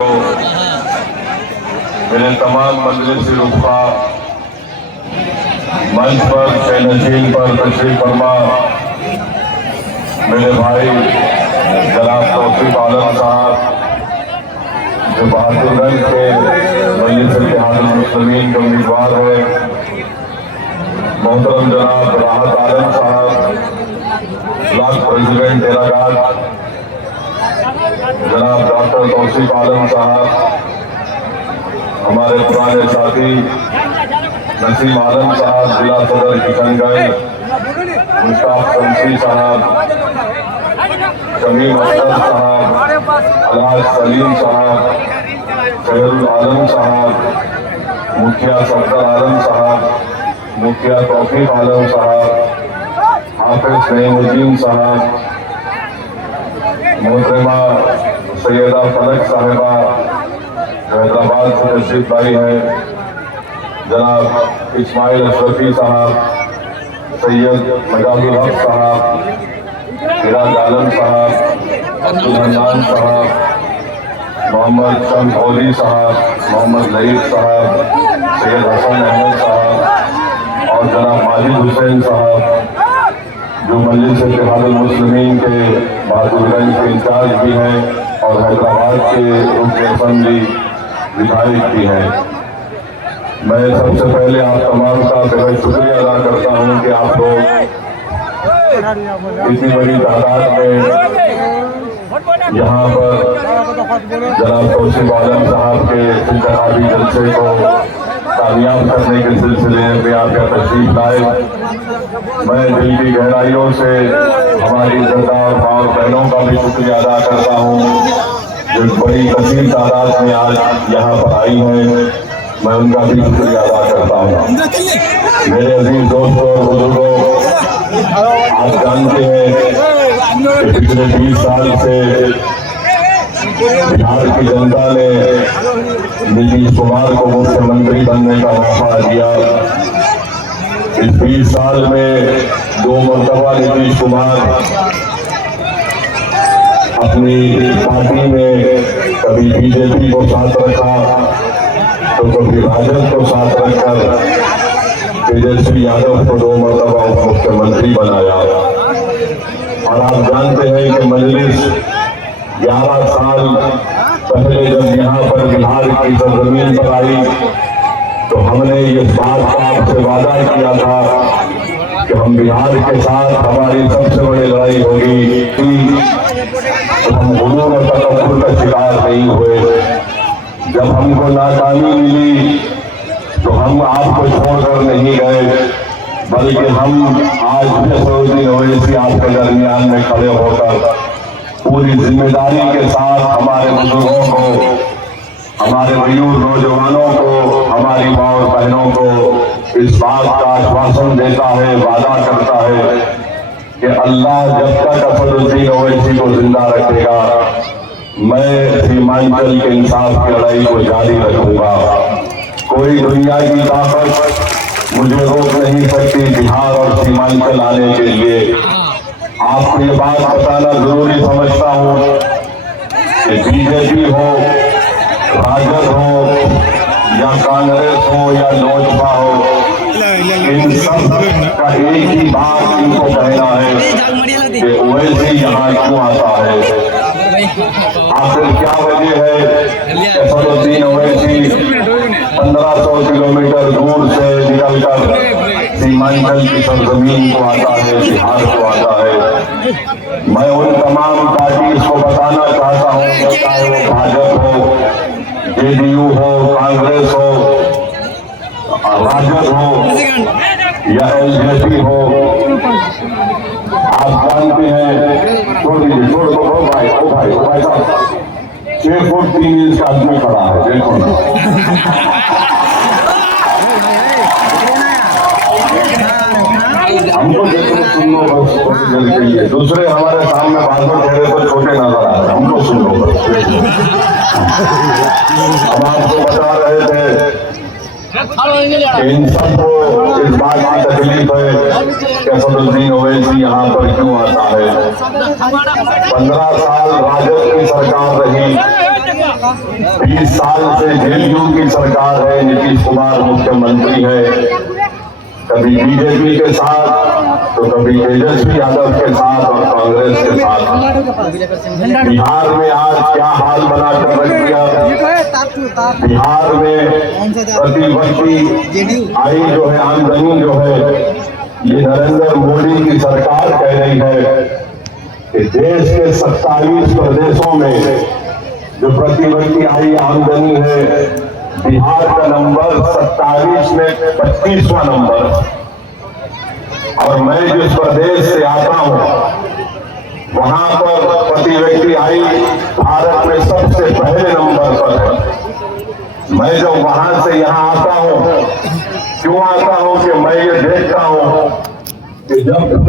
मेरे तमाम मजलिस रुखा मंच पर नशीन पर तशरीफ फरमा मेरे भाई जनाब तौसीफ आलम साहब जो बहादुरगंज के मजलिस इत्तेहादुल मुस्लिमीन के उम्मीदवार है, मोहतरम जनाब राहत आलम साहब ब्लॉक प्रेसिडेंट तेरागात, जनाब डॉक्टर तौसीफ आलम साहब, हमारे पुराने साथी नसीम आलम साहब जिला सदर किशनगंज, मुश्ताक शमसी साहब, शमीम अख्तर साहब, अलहाज सलीम साहब, शहरुल आलम साहब, मुखिया सफदर आलम साहब, मुखिया तौफीक आलम साहब, हाफिज नईमुद्दीन साहब, मोहतरमा सैयदा फलक साहिबा हैदराबाद से तशरीफ लाई है, जनाब इस्माइल अशरफी साहब, सैयद मजाबुल हक साहब, फिराज आलम साहब, अब्दुल हन्नान साहब, मोहम्मद शम्स ओली साहब, मोहम्मद लईफ साहब, सैयद हसन अहमद साहब और जनाब माजिद हुसैन साहब जो मजलिस इत्तेहादुल मुस्लिमीन के बहादुरगंज के इंचार्ज भी हैं और हैदराबाद के रुकन असेंबली विधायक भी हैं। मैं सबसे पहले आप तमाम का बेहद शुक्रिया अदा करता हूं कि आप लोग इतनी बड़ी तादाद में यहाँ पर जनाब तौसीफ आलम साहब के इंतखाबी जलसे को कामयाब करने के सिलसिले में आप यहाँ तशरीफ लाए। मैं दिल की गहराइयों से हमारी सरकार और बहनों का भी शुक्रिया अदा करता हूँ जो बड़ी कसीर तादाद में आज यहाँ पर आई हैं, मैं उनका भी शुक्रिया अदा करता हूँ। मेरे अजीज दोस्तों और बुजुर्गों, आप जानते हैं कि पिछले 20 साल से बिहार की जनता ने नीतीश कुमार को मुख्यमंत्री बनने का मौका दिया। इस 20 साल में 2 मरतबा नीतीश कुमार अपनी पार्टी में कभी बीजेपी को साथ रखा तो कभी भाजपा को साथ रखकर तेजस्वी यादव को 2 मरतबा उप मुख्यमंत्री बनाया। और आप जानते हैं कि मजलिस 11 साल पहले जब यहाँ पर बिहार की सरजमीन पर आई तो हमने ये बात का आपसे वादा किया था कि हम बिहार के साथ हमारी सबसे बड़ी लड़ाई होगी कि हम गुरूर और तकब्बुर का शिकार नहीं हुए। जब हमको नाकामी मिली तो हम आपको छोड़कर नहीं गए, बल्कि हम आज भी सऊदी ओवैसी आपके दरमियान में खड़े होकर पूरी जिम्मेदारी के साथ हमारे बुजुर्गों को, हमारे मयूर नौजवानों को, हमारी माँ और बहनों को इस बात का आश्वासन देता है, वादा करता है कि अल्लाह जब तक असदुद्दीन ओवैसी को जिंदा रखेगा मैं सीमांचल के इंसाफ की लड़ाई को जारी रखूंगा। कोई दुनिया की ताकत मुझे रोक नहीं सकती बिहार और सीमांचल आने के लिए। आपको ये बात बताना जरूरी समझता हूँ कि बीजेपी हो, राजद हो या कांग्रेस हो या लोजपा हो, इन सब का एक ही बात इनको कहना है कि ओवैसी यहाँ क्यों आता है, आखिर क्या वजह है। असदुद्दीन ओवैसी 1500 किलोमीटर दूर से निकलकर सीमांचल की सरजमीन को आता है, बिहार को आता है। मैं उन तमाम पार्टीज को बताना चाहता हूँ, चाहे वो भाजपा हो, जेडीयू हो, कांग्रेस हो, राजद हो या एलजेपी हो, आप जानते हैं, छोड़ दीजिए, छोड़ दो भाई, ओ भाई, ओ भाई साहब 6 फुट 3 इंच का आदमी खड़ा है, देखो ना। हमको देखो, सुन लो बस थोड़ी देर के लिए। दूसरे हमारे सामने भाषण दे रहे तो छोटे नजर आ रहे, हमको सुन लो बस। हम आपको बता रहे थे इन सबको इस बात की तकलीफ है कि असदुद्दीन ओवैसी यहाँ पर क्यों आता है। 15 साल राजद की सरकार रही, 20 साल से जेडीयू की सरकार है, नीतीश कुमार मुख्यमंत्री है, कभी बीजेपी के साथ तो कभी तेजस्वी यादव के साथ और कांग्रेस के साथ। बिहार में आज क्या हाल बना कर रख दिया। बिहार में प्रतिवर्ती आई जो है आमदनी जो है, ये नरेंद्र मोदी की सरकार कह रही है कि देश के 27 प्रदेशों में जो प्रतिवर्ती आई आमदनी है, बिहार का नंबर 27 में 25वां नंबर। और मैं जिस प्रदेश से आता हूं वहां पर प्रति व्यक्ति आई भारत में सबसे पहले नंबर पर है। मैं जब वहां से यहां आता हूं, क्यों आता हूं कि मैं ये देखता हूं कि जब